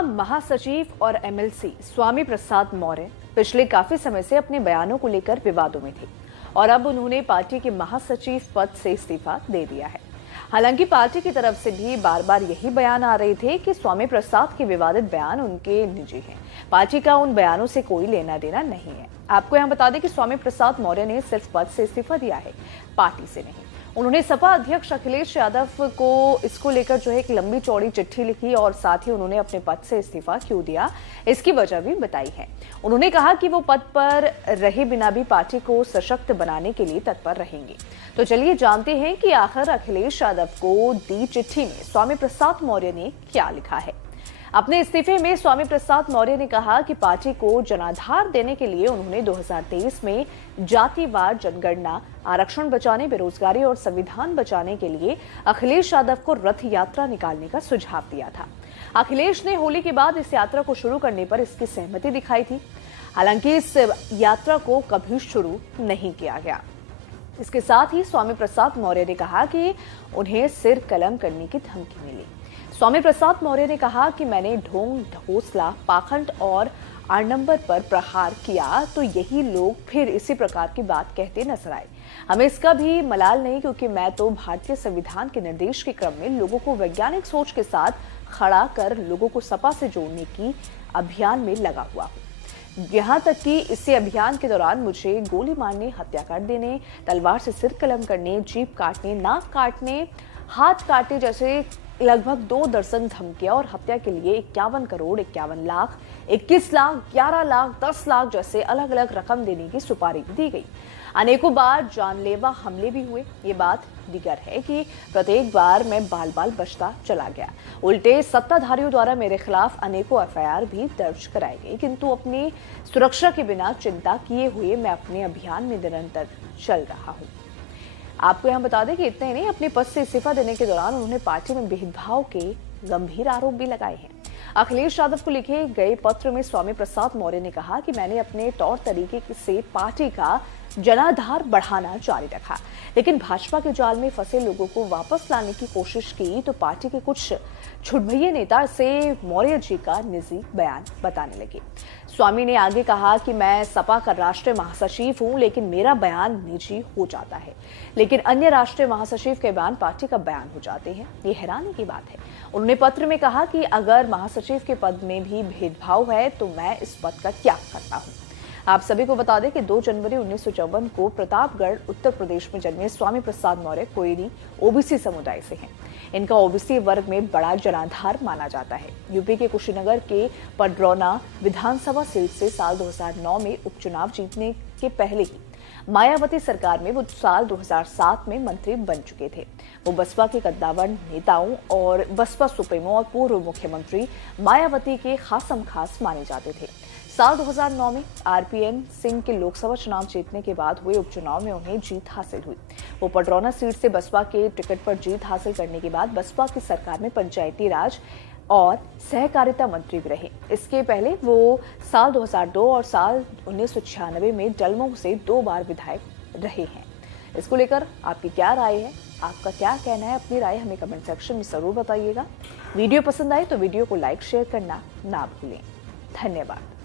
महासचिव और एमएलसी स्वामी प्रसाद मौर्य पिछले काफी समय से अपने बयानों को लेकर विवादों में थे और अब उन्होंने पार्टी के महासचिव पद से इस्तीफा दे दिया है। हालांकि पार्टी की तरफ से भी बार बार यही बयान आ रहे थे कि स्वामी प्रसाद के विवादित बयान उनके निजी हैं। पार्टी का उन बयानों से कोई लेना देना नहीं है। आपको यहां बता दें कि स्वामी प्रसाद मौर्य ने सिर्फ पद से इस्तीफा दिया है, पार्टी से नहीं। उन्होंने सपा अध्यक्ष अखिलेश यादव को इसको लेकर जो है एक लंबी चौड़ी चिट्ठी लिखी और साथ ही उन्होंने अपने पद से इस्तीफा क्यों दिया इसकी वजह भी बताई है। उन्होंने कहा कि वो पद पर रहे बिना भी पार्टी को सशक्त बनाने के लिए तत्पर रहेंगे। तो चलिए जानते हैं कि आखिर अखिलेश यादव को दी चिट्ठी में स्वामी प्रसाद मौर्य ने क्या लिखा है। अपने इस्तीफे में स्वामी प्रसाद मौर्य ने कहा कि पार्टी को जनाधार देने के लिए उन्होंने 2023 में जातिवार जनगणना, आरक्षण बचाने, बेरोजगारी और संविधान बचाने के लिए अखिलेश यादव को रथ यात्रा निकालने का सुझाव दिया था। अखिलेश ने होली के बाद इस यात्रा को शुरू करने पर इसकी सहमति दिखाई थी। हालांकि इस यात्रा को कभी शुरू नहीं किया गया। इसके साथ ही स्वामी प्रसाद मौर्य ने कहा कि उन्हें सिर कलम करने की धमकी मिली। स्वामी प्रसाद मौर्य ने कहा कि मैंने ढोंग, ढकोसला, पाखंड और आडंबर पर प्रहार किया तो यही लोग फिर इसी प्रकार की बात कहते नजर आए। हमें इसका भी मलाल नहीं, क्योंकि मैं तो भारतीय संविधान के निर्देश के क्रम में लोगों को वैज्ञानिक सोच के साथ खड़ा कर लोगों को सपा से जोड़ने की अभियान में लगा हुआ हूँ। यहाँ तक कि इसी अभियान के दौरान मुझे गोली मारने, हत्या कर देने, तलवार से सिर कलम करने, जीभ काटने, नाक काटने, हाथ काटने जैसे लगभग 2 दर्जन धमकियां और हत्या के लिए 51 करोड़ 51 लाख, 21 लाख, 11 लाख, 10 लाख जैसे अलग अलग रकम देने की सुपारी दी गई। अनेकों बार जानलेवा हमले भी हुए। ये बात दीगर है कि प्रत्येक बार मैं बाल बाल बचता चला गया। उल्टे सत्ताधारियों द्वारा मेरे खिलाफ अनेकों एफआईआर भी दर्ज कराई गई, किंतु अपनी सुरक्षा के बिना चिंता किए हुए मैं अपने अभियान में निरंतर चल रहा हूँ। आपको यहां बता दें कि इतने ही नहीं, अपने पद से इस्तीफा देने के दौरान उन्होंने पार्टी में भेदभाव के गंभीर आरोप भी लगाए हैं। अखिलेश यादव को लिखे गए पत्र में स्वामी प्रसाद मौर्य ने कहा कि मैंने अपने तौर तरीके से पार्टी का जनाधार बढ़ाना जारी रखा, लेकिन भाजपा के जाल में फंसे लोगों को वापस लाने की कोशिश की तो पार्टी के कुछ छुटभैये नेता से मौर्य जी का निजी बयान बताने लगे। स्वामी ने आगे कहा कि मैं सपा का राष्ट्रीय महासचिव हूं, लेकिन मेरा बयान निजी हो जाता है, लेकिन अन्य राष्ट्रीय महासचिव के बयान पार्टी का बयान हो जाते हैं। ये हैरानी की बात है। उन्होंने पत्र में कहा कि अगर महासचिव के पद में भी भेदभाव है तो मैं इस पद का त्याग करता हूं। आप सभी को बता दें कि 2 जनवरी 1954 को प्रतापगढ़ उत्तर प्रदेश में जन्मे स्वामी प्रसाद मौर्य कोयरी ओबीसी समुदाय से हैं। इनका ओबीसी वर्ग में बड़ा जनाधार माना जाता है। यूपी के कुशीनगर के पडरौना विधानसभा सीट से साल 2009 में उपचुनाव जीतने के पहले ही मायावती सरकार में वो साल 2007 में मंत्री बन चुके थे। वो बसपा के कद्दावर नेताओं और बसपा सुप्रीमो और पूर्व मुख्यमंत्री मायावती के खासम खास माने जाते थे। साल 2009 में आरपीएन सिंह के लोकसभा चुनाव जीतने के बाद हुए उपचुनाव में उन्हें जीत हासिल हुई। वो पडरौना सीट से बसपा के टिकट पर जीत हासिल करने के बाद बसपा की सरकार में पंचायती राज और सहकारिता मंत्री भी रहे। इसके पहले वो साल 2002 और साल 1996 में डलमोग से 2 बार विधायक रहे हैं। इसको लेकर आपकी क्या राय है? आपका क्या कहना है? अपनी राय हमें कमेंट सेक्शन में जरूर बताइएगा। वीडियो पसंद आए तो वीडियो को लाइक शेयर करना ना भूलें। धन्यवाद।